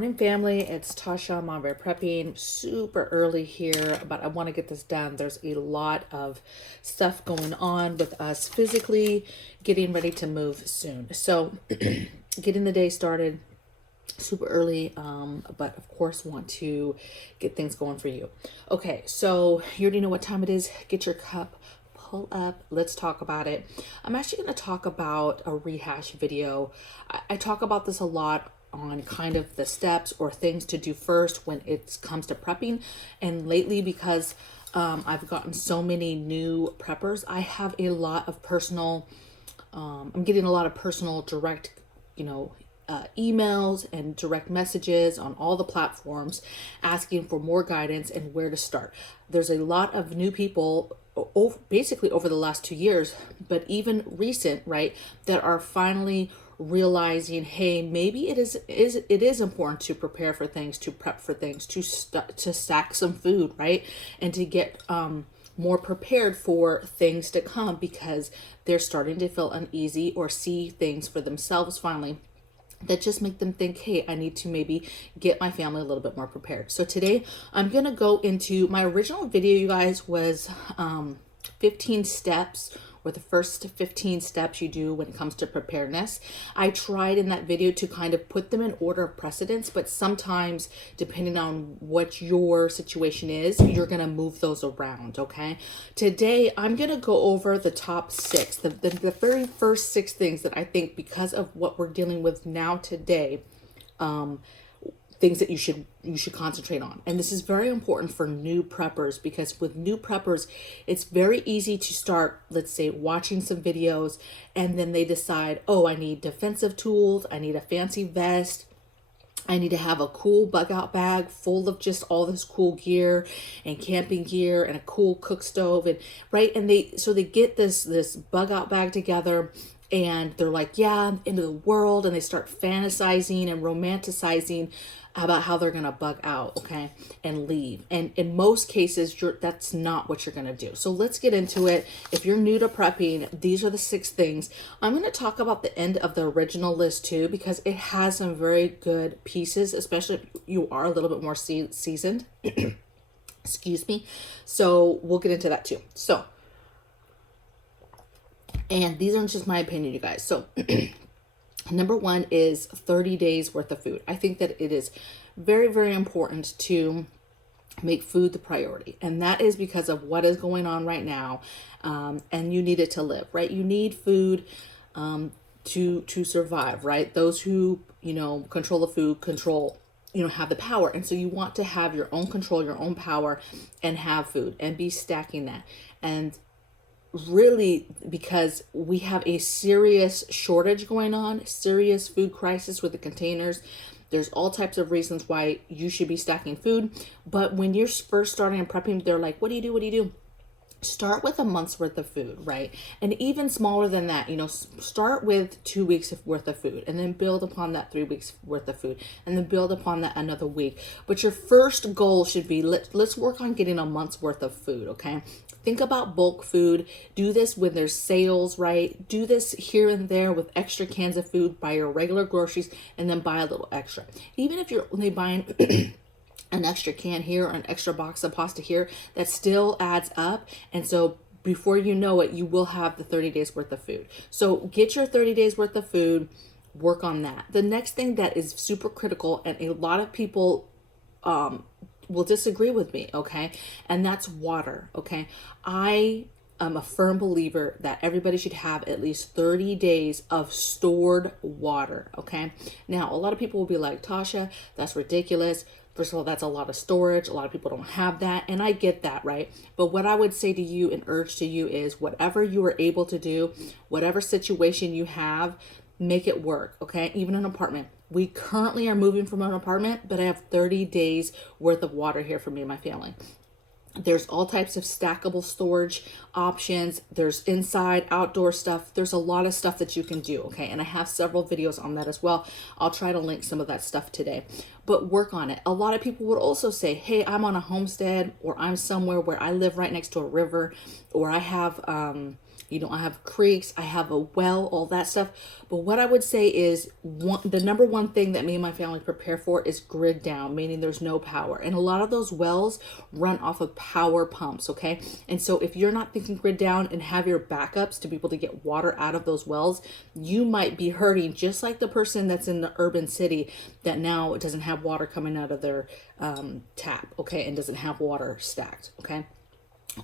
Morning family, it's Tasha, MamabearPrepping. Super early here, but I want to get this done. There's a lot of stuff going on with us physically, getting ready to move soon. So getting the day started super early, but of course want to get things going for you. Okay, so you already know what time it is. Get your cup, pull up, let's talk about it. I'm actually going to talk about a rehash video. I talk about this a lot on kind of the steps or things to do first when it comes to prepping. And lately, because I've gotten so many new preppers, I have a lot of personal, I'm getting a lot of personal direct, emails and direct messages on all the platforms asking for more guidance and where to start. There's a lot of new people basically over the last 2 years, but even recent, right, that are finally realizing, hey, maybe it is important to prepare for things, to prep for things, to stack some food, right, and to get more prepared for things to come because they're starting to feel uneasy or see things for themselves finally that just make them think, hey, I need to maybe get my family a little bit more prepared. So today I'm going to go into my original video, you guys, was 15 steps, or the first 15 steps you do when it comes to preparedness. I tried in that video to kind of put them in order of precedence, but sometimes depending on what your situation is, you're going to move those around, okay? Today, I'm going to go over the top 6, the very first 6 things that I think, because of what we're dealing with now today, things that you should concentrate on. And this is very important for new preppers, because with new preppers, it's very easy to start, let's say, watching some videos, and then they decide, oh, I need defensive tools, I need a fancy vest, I need to have a cool bug out bag full of just all this cool gear and camping gear and a cool cook stove, and right, and they get this bug out bag together, and they're like, yeah, into the world, and they start fantasizing and romanticizing about how they're gonna bug out, okay, and leave. And in most cases, that's not what you're gonna do. So let's get into it. If you're new to prepping, these are the 6 things. I'm gonna talk about the end of the original list too, because it has some very good pieces, especially if you are a little bit more seasoned. Excuse me. So we'll get into that too. So, and these aren't just my opinion, you guys. So number 1 is 30 days worth of food. I think that it is very, very important to make food the priority. And that is because of what is going on right now. And you need it to live, right? You need food to survive, right? Those who, control the food, have the power. And so you want to have your own control, your own power, and have food and be stacking that. And really, because we have a serious shortage going on, serious food crisis with the containers. There's all types of reasons why you should be stacking food. But when you're first starting and prepping, they're like, what do you do? What do you do? Start with a month's worth of food, right? And even smaller than that, start with 2 weeks worth of food, and then build upon that 3 weeks worth of food, and then build upon that another week. But your first goal should be, let's work on getting a month's worth of food, okay? Think about bulk food. Do this when there's sales, right? Do this here and there with extra cans of food. Buy your regular groceries and then buy a little extra. Even if you're only buying an extra can here or an extra box of pasta here, that still adds up. And so before you know it, you will have the 30 days worth of food. So get your 30 days worth of food, work on that. The next thing that is super critical, and a lot of people will disagree with me, okay? And that's water, okay? I am a firm believer that everybody should have at least 30 days of stored water, okay? Now, a lot of people will be like, Tasha, that's ridiculous. First of all, that's a lot of storage. A lot of people don't have that, and I get that, right? But what I would say to you and urge to you is whatever you are able to do, whatever situation you have, make it work, okay? Even an apartment. We currently are moving from an apartment, but I have 30 days worth of water here for me and my family. There's all types of stackable storage options. There's inside, outdoor stuff. There's a lot of stuff that you can do, okay? And I have several videos on that as well. I'll try to link some of that stuff today, but work on it. A lot of people would also say, hey, I'm on a homestead, or I'm somewhere where I live right next to a river, or I have I have creeks, I have a well, all that stuff. But what I would say is the number one thing that me and my family prepare for is grid down, meaning there's no power. And a lot of those wells run off of power pumps, okay? And so if you're not thinking grid down and have your backups to be able to get water out of those wells, you might be hurting just like the person that's in the urban city that now doesn't have water coming out of their tap, okay? And doesn't have water stacked, okay?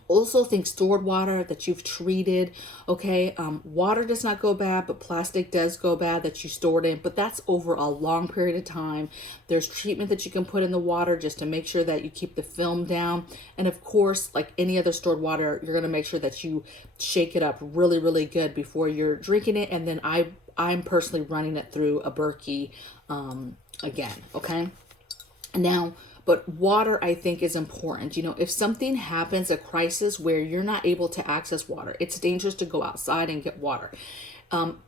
Also think stored water that you've treated, okay? Water does not go bad, but plastic does go bad that you stored in, but that's over a long period of time. There's treatment that you can put in the water just to make sure that you keep the film down. And of course, like any other stored water, you're gonna make sure that you shake it up really, really good before you're drinking it. And then I'm personally running it through a Berkey again, okay? Now, but water, I think, is important. If something happens, a crisis where you're not able to access water, it's dangerous to go outside and get water.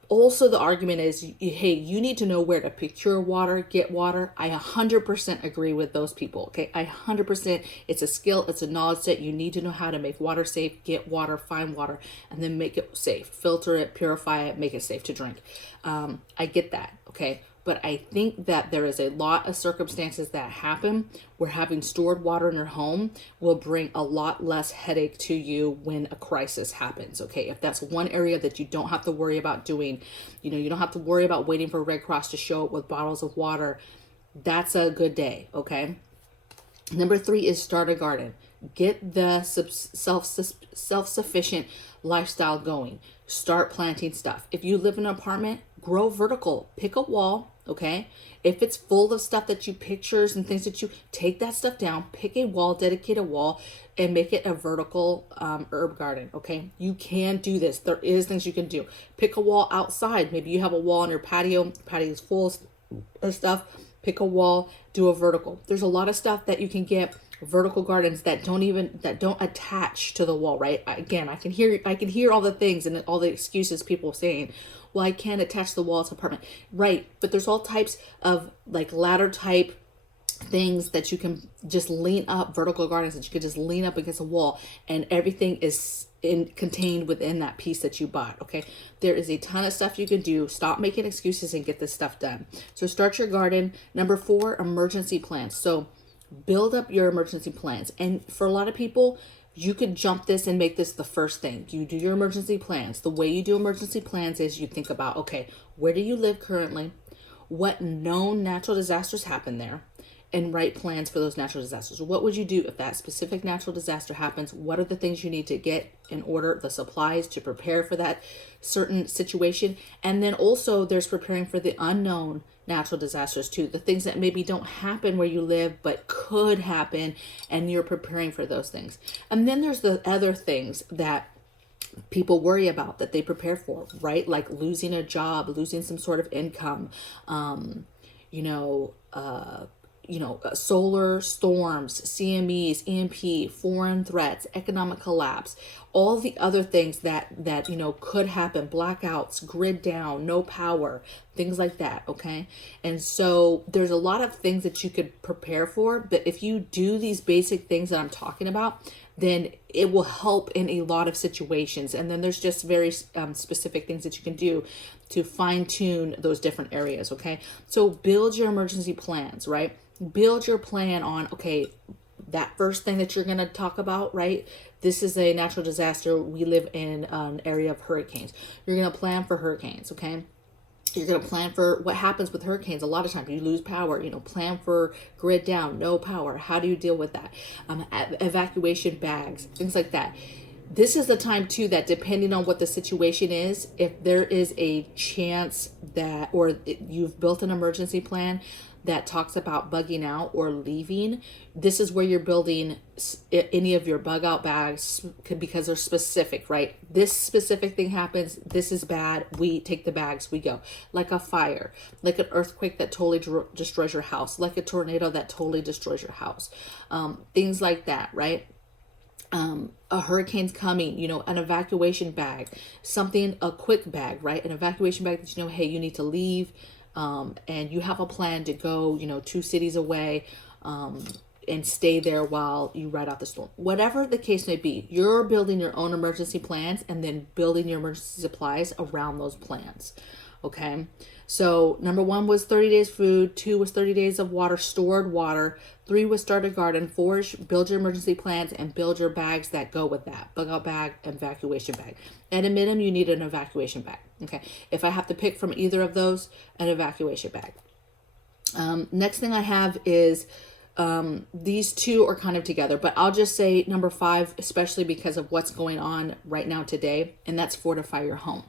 Also, the argument is, hey, you need to know where to procure water, get water. I 100% agree with those people, okay? 100%. It's a skill, it's a knowledge set. You need to know how to make water safe, get water, find water, and then make it safe. Filter it, purify it, make it safe to drink. I get that, okay? But I think that there is a lot of circumstances that happen where having stored water in your home will bring a lot less headache to you when a crisis happens, okay? If that's one area that you don't have to worry about doing, you don't have to worry about waiting for Red Cross to show up with bottles of water, that's a good day, okay? Number 3 is start a garden. Get the self-sufficient lifestyle going. Start planting stuff. If you live in an apartment, grow vertical. Pick a wall, okay? If it's full of stuff that you pictures and things that you take that stuff down, pick a wall, dedicate a wall, and make it a vertical herb garden, okay? You can do this. There is things you can do. Pick a wall outside. Maybe you have a wall on your patio. Patio is full of stuff. Pick a wall, do a vertical. There's a lot of stuff that you can get vertical gardens that don't attach to the wall, right? Again, I can hear all the things and all the excuses people saying, well, I can't attach the wall to apartment, right? But there's all types of like ladder type things that you can just lean up, vertical gardens that you could just lean up against a wall, and everything is contained within that piece that you bought, okay? There is a ton of stuff you can do. Stop making excuses and get this stuff done. So start your garden. Number 4, emergency plans. So build up your emergency plans. And for a lot of people, you could jump this and make this the first thing. You do your emergency plans. The way you do emergency plans is you think about, okay, where do you live currently? What known natural disasters happen there? And write plans for those natural disasters. What would you do if that specific natural disaster happens? What are the things you need to get in order, the supplies to prepare for that certain situation? And then also there's preparing for the unknown natural disasters too, the things that maybe don't happen where you live but could happen, and you're preparing for those things. And then there's the other things that people worry about that they prepare for, right? Like losing a job, losing some sort of income, solar storms, CMEs, EMP, foreign threats, economic collapse, all the other things that could happen, blackouts, grid down, no power, things like that, okay? And so there's a lot of things that you could prepare for, but if you do these basic things that I'm talking about, then it will help in a lot of situations. And then there's just very specific things that you can do to fine tune those different areas, okay? So build your emergency plans, right? Build your plan on, okay, that first thing that you're going to talk about, right? This is a natural disaster. We live in an area of hurricanes. You're going to plan for hurricanes, okay? You're going to plan for what happens with hurricanes. A lot of times you lose power, plan for grid down, no power. How do you deal with that? Evacuation bags, things like that. This is the time too that depending on what the situation is, if there is a chance that, you've built an emergency plan that talks about bugging out or leaving, this is where you're building any of your bug out bags because they're specific, right? This specific thing happens, this is bad, we take the bags, we go. Like a fire, like an earthquake that totally destroys your house, like a tornado that totally destroys your house. Things like that, right? A hurricane's coming, an evacuation bag, a quick bag, right? An evacuation bag that hey, you need to leave, and you have a plan to go, 2 cities away, and stay there while you ride out the storm. Whatever the case may be, you're building your own emergency plans and then building your emergency supplies around those plans. Okay. So number 1 was 30 days food. 2 was 30 days of water, stored water. 3 was start a garden. 4 is build your emergency plans and build your bags that go with that. Bug out bag, evacuation bag. At a minimum, you need an evacuation bag. Okay. If I have to pick from either of those, an evacuation bag. Next thing I have is these two are kind of together, but I'll just say number 5, especially because of what's going on right now today, and that's fortify your home.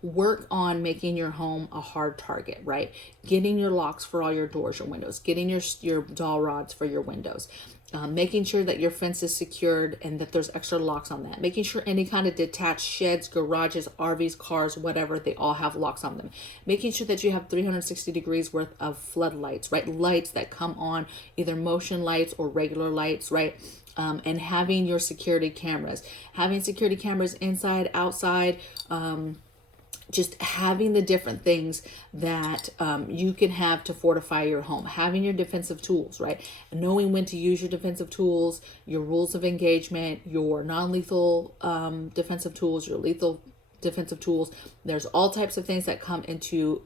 Work on making your home a hard target, right? Getting your locks for all your doors, your windows, getting your dowel rods for your windows, making sure that your fence is secured and that there's extra locks on that, making sure any kind of detached sheds, garages, RVs, cars, whatever, they all have locks on them, making sure that you have 360 degrees worth of floodlights, right? Lights that come on, either motion lights or regular lights, right? And having your security cameras, inside, outside, just having the different things that you can have to fortify your home, having your defensive tools, right? Knowing when to use your defensive tools, your rules of engagement, your non-lethal defensive tools, your lethal defensive tools. There's all types of things that come into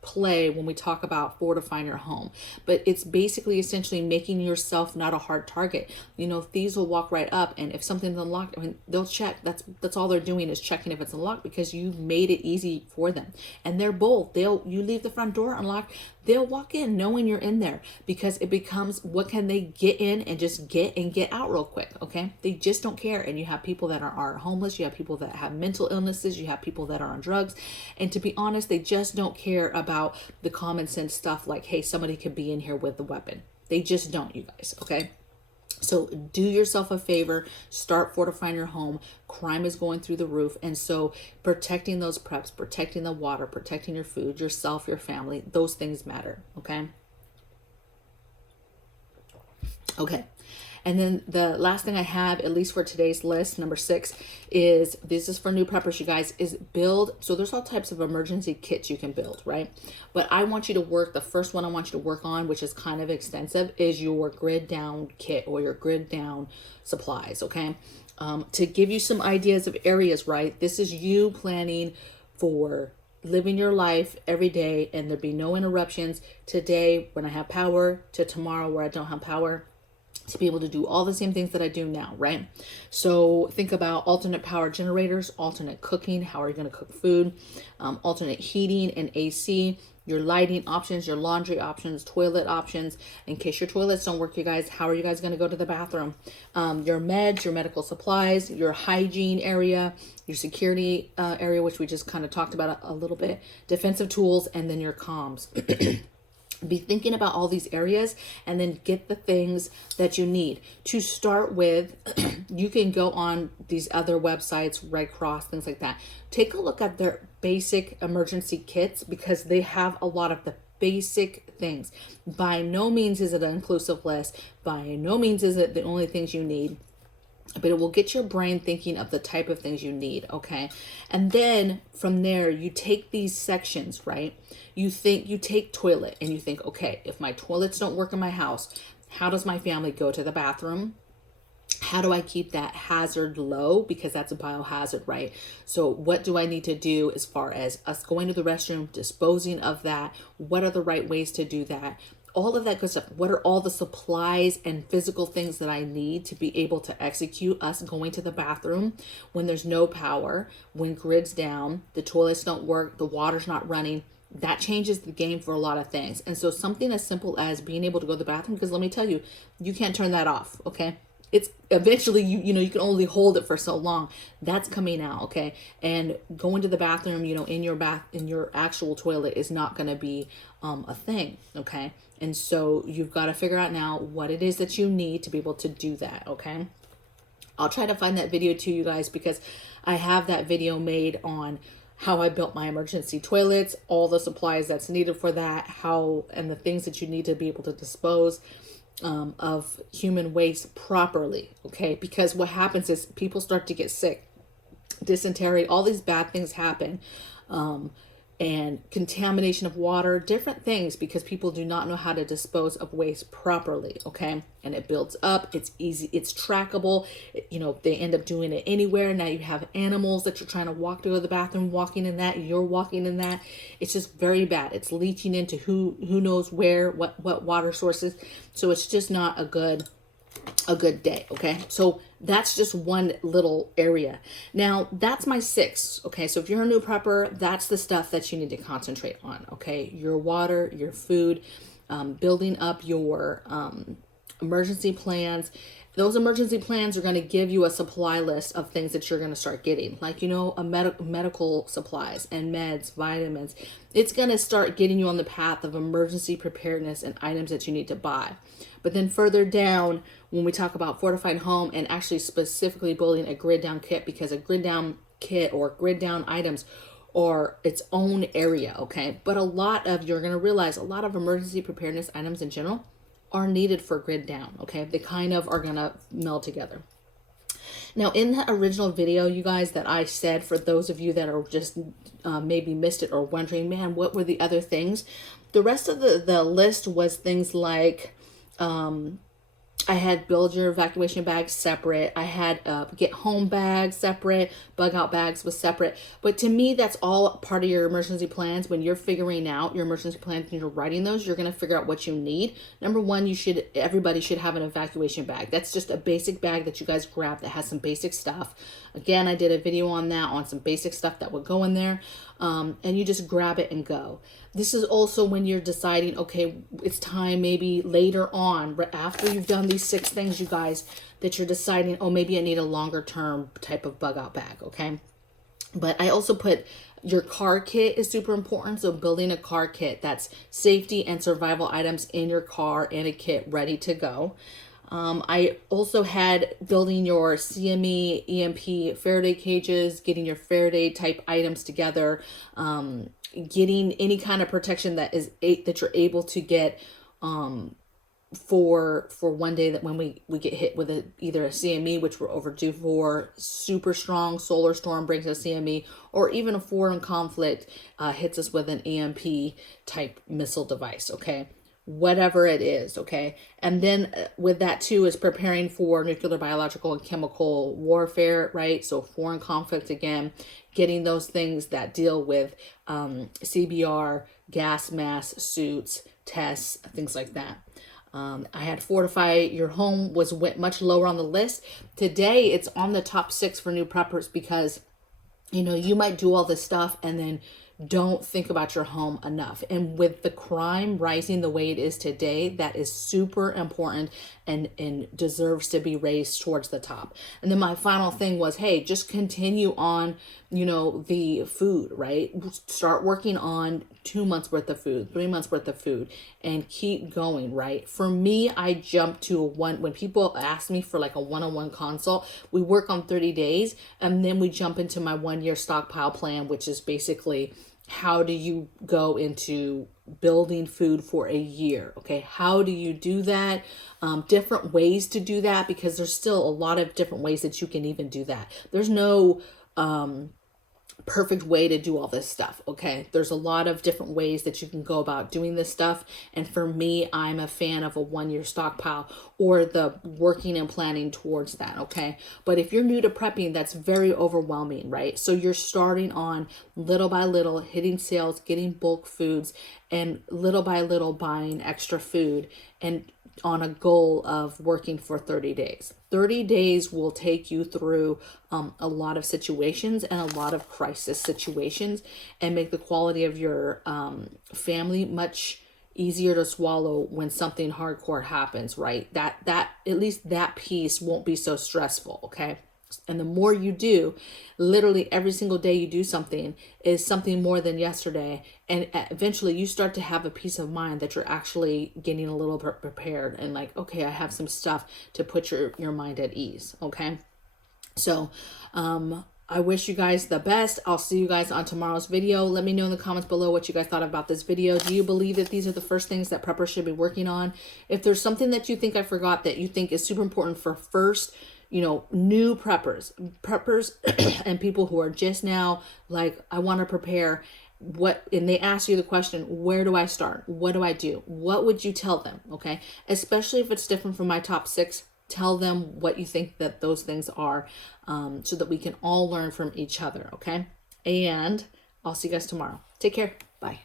play when we talk about fortifying your home, but it's basically essentially making yourself not a hard target. Thieves will walk right up, and if something's unlocked, they'll check. That's all they're doing is checking if it's unlocked, because you made it easy for them. And they're bold. You leave the front door unlocked, they'll walk in knowing you're in there, because it becomes, what can they get in and just get out real quick? Okay, they just don't care. And you have people that are homeless, you have people that have mental illnesses, you have people that are on drugs, and to be honest, they just don't care about the common sense stuff like, hey, somebody could be in here with a weapon. They just don't, you guys. Okay, so do yourself a favor, start fortifying your home. Crime is going through the roof, and so protecting those preps, protecting the water, protecting your food, yourself, your family, those things matter. Okay. And then the last thing I have, at least for today's list, number 6, is, this is for new preppers, you guys, is build. So there's all types of emergency kits you can build, right? But I want you to work, the first one I want you to work on, which is kind of extensive, is your grid down kit or your grid down supplies, okay? To give you some ideas of areas, right? This is you planning for living your life every day, and there be no interruptions. Today, when I have power, to tomorrow where I don't have power, to be able to do all the same things that I do now, right? So think about alternate power generators, alternate cooking, how are you going to cook food, alternate heating and AC, your lighting options, your laundry options, toilet options. In case your toilets don't work, you guys, how are you guys going to go to the bathroom? Your meds, your medical supplies, your hygiene area, your security area, which we just kind of talked about a little bit, defensive tools, and then your comms. Be thinking about all these areas, and then get the things that you need. To start with, you can go on these other websites, Red Cross, things like that. Take a look at their basic emergency kits, because they have a lot of the basic things. By no means is it an inclusive list. By no means is it the only things you need. But it will get your brain thinking of the type of things you need, okay? And then from there, you take these sections, right? You take toilet, and you think, okay, if my toilets don't work in my house, how does my family go to the bathroom? How do I keep that hazard low? Because that's a biohazard, right? So what do I need to do as far as us going to the restroom, disposing of that? What are the right ways to do that? All of that good stuff. What are all the supplies and physical things that I need to be able to execute us going to the bathroom when there's no power, when grid's down, the toilets don't work, the water's not running? That changes the game for a lot of things. And so something as simple as being able to go to the bathroom, because let me tell you, you can't turn that off, okay? It's eventually, you can only hold it for so long. That's coming out, okay? And going to the bathroom, in your actual toilet is not going to be a thing, okay? And so you've got to figure out now what it is that you need to be able to do that, okay? I'll try to find that video to you guys, because I have that video made on how I built my emergency toilets, all the supplies that's needed for that, and the things that you need to be able to dispose of human waste properly, okay? Because what happens is people start to get sick, dysentery, all these bad things happen and contamination of water, different things, because people do not know how to dispose of waste properly, okay? And it builds up, it's easy, it's trackable, they end up doing it anywhere. Now you have animals that you're trying to walk to go to the bathroom, walking in that, you're walking in that. It's just very bad. It's leaching into who knows where, what water sources. So it's just not a good day, okay? So that's just one little area. Now, that's my 6, okay? So if you're a new prepper, that's the stuff that you need to concentrate on, okay? Your water, your food, building up your emergency plans. Those emergency plans are going to give you a supply list of things that you're going to start getting, like, medical supplies and meds, vitamins. It's going to start getting you on the path of emergency preparedness and items that you need to buy. But then further down, when we talk about fortified home and actually specifically building a grid down kit, because a grid down kit or grid down items are its own area, okay? But you're going to realize a lot of emergency preparedness items in general are needed for grid down, okay? They kind of are going to meld together. Now, in the original video, you guys, that I said, for those of you that are just maybe missed it or wondering, man, what were the other things? The rest of the list was things like, I had build your evacuation bag separate. I had get home bags separate. Bug out bags was separate. But to me, that's all part of your emergency plans. When you're figuring out your emergency plans and you're writing those, you're going to figure out what you need. Number one, everybody should have an evacuation bag. That's just a basic bag that you guys grab that has some basic stuff. Again, I did a video on that, on some basic stuff that would go in there. And you just grab it and go. This is also when you're deciding, okay, it's time maybe later on, right after you've done these 6 things, you guys, that you're deciding, oh, maybe I need a longer term type of bug out bag, okay? But I also put your car kit is super important. So building a car kit, that's safety and survival items in your car and a kit ready to go. I also had building your CME, EMP Faraday cages, getting your Faraday type items together, getting any kind of protection that you're able to get for one day that when we get hit with either a CME, which we're overdue for, super strong solar storm brings a CME, or even a foreign conflict hits us with an EMP type missile device, okay? Whatever it is, okay? And then with that too is preparing for nuclear, biological, and chemical warfare, right? So foreign conflict, again, getting those things that deal with CBR, gas mask, suits, tests, things like that. I had Fortify your home went much lower on the list. Today, it's on the top 6 for new preppers because, you might do all this stuff and then don't think about your home enough. And with the crime rising the way it is today, that is super important and deserves to be raised towards the top. And then my final thing was, hey, just continue on, the food, right? Start working on 2 months worth of food, 3 months worth of food, and keep going, right? For me, I jumped to when people ask me for like a one-on-one consult, we work on 30 days and then we jump into my 1-year stockpile plan, which is basically how do you go into building food for a year, okay? How do you do that? Different ways to do that, because there's still a lot of different ways that you can even do that. There's no perfect way to do all this stuff, okay? There's a lot of different ways that you can go about doing this stuff. And for me, I'm a fan of a 1-year stockpile or the working and planning towards that, okay? But if you're new to prepping, that's very overwhelming, right? So you're starting on little by little, hitting sales, getting bulk foods, and little by little buying extra food, and on a goal of working for 30 days. 30 days will take you through a lot of situations and a lot of crisis situations, and make the quality of your family much easier to swallow when something hardcore happens, right? That at least that piece won't be so stressful, okay? And the more you do, literally every single day you do something is something more than yesterday. And eventually you start to have a peace of mind that you're actually getting a little bit prepared and like, okay, I have some stuff to put your mind at ease. Okay. So, I wish you guys the best. I'll see you guys on tomorrow's video. Let me know in the comments below what you guys thought about this video. Do you believe that these are the first things that preppers should be working on? If there's something that you think I forgot that you think is super important for first, new preppers and people who are just now like, I want to prepare and they ask you the question, where do I start? What do I do? What would you tell them? Okay. Especially if it's different from my top 6, tell them what you think that those things are, so that we can all learn from each other. Okay. And I'll see you guys tomorrow. Take care. Bye.